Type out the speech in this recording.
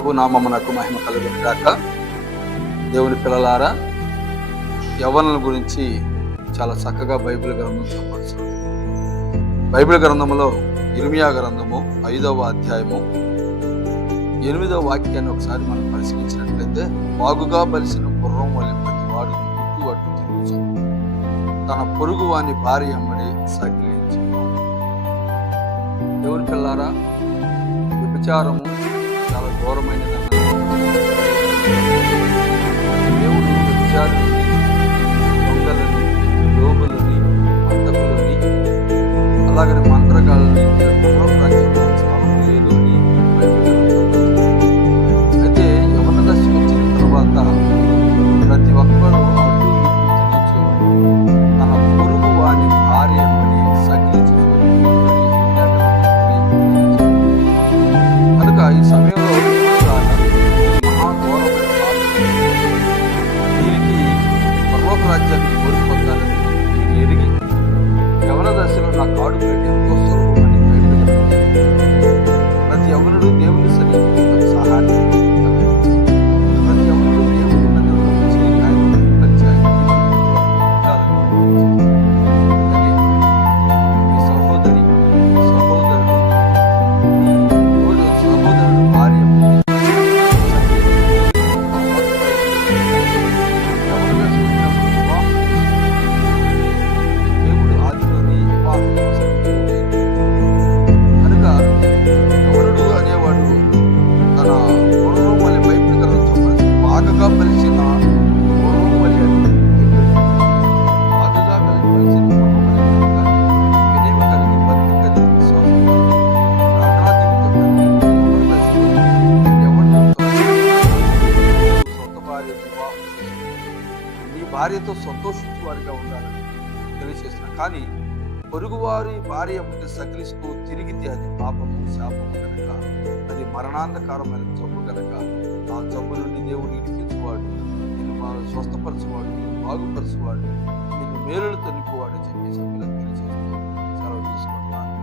ప్రభు నామమునకు మహిమ కలుగును గాక. దేవుని పిల్లలారా, యవ్వనుల గురించి చాలా చక్కగా బైబిల్ గ్రంథం చెప్పబడుతుంది. బైబిల్ గ్రంథంలో ఇర్మియా గ్రంథము 5వ అధ్యాయము 8వ వాక్యాన్ని ఒకసారి మనం పరిశీలించినట్లయితే, బాగుగా బలిసిన గుర్రం వలె ప్రతి వాడు గుట్టు అట్టు తిరుగుచు తన పొరుగు వాని భార్య అమ్మడి సకిలించు. దేవుని పిల్లారా, వ్యభిచారము చాలా ఘోరమైనదన్న దేవుడు వ్యభిచారులని, దొంగలని, లోబులని, మంతకులని, అలాగనే మంత్రగాళ్ళని రాజ్యంలో స్థలం లేదు అని బైబిల్ గ్రంథం. అయితే యవన దశకు వచ్చిన తర్వాత ప్రతి ఒక్కరూ అటు ఇటు తిరుగుచు తన పొరుగు వాని భార్య అమ్మని సకిలించు. కనుక ఈ సమయంలో మహాఘోరమైన దీనికి పరలోక రాజ్యాన్ని కోల్పోతానని నేను ఎరిగి యవన దశలో నా కాడు పెట్టి ఎంతో సులభమని బయటకు ప్రతి యవనుడు దేవుని సన్నిధిలో సహాయం, ప్రతి యవనుడు దేవుని మందిరంలో చేరి ఆయన పరిచయం ఈ సహోదరి సహోదరుడు భార్య దేవుడు ఆదిలోని కనుక ఎవరుడు అనేవాడు తన గుర్రం వలె బైబిల్ గ్రంథం చెప్పాల్సి బాగా కలిసిన గుర్రం వలె బాగా కలిసిన గుర్రం వలె వినయం కలిగి భక్తి కలిగి విశ్వాసం ప్రార్థనా జీవితం సొంత భార్య వివాహం నీ భార్యతో సంతోషించు వారిగా ఉండాలని తెలియజేసిన. కానీ పొరుగువారి భార్య ఉంటే సకిలిస్తూ తిరిగితే అది పాపము, శాపము కనుక, అది మరణాంధకారమైన జబ్బు కనుక, ఆ జబ్బు నుండి దేవుడు ఇడిపించువాడు, నిన్ను స్వస్థపరచువాడు, నిన్ను బాగుపరచువాడు, నిన్ను మేలులతో నింపువాడు అని చెప్పి సభ్యులకు తెలియజేస్తూ సెలవు తీసుకుంటున్నాను.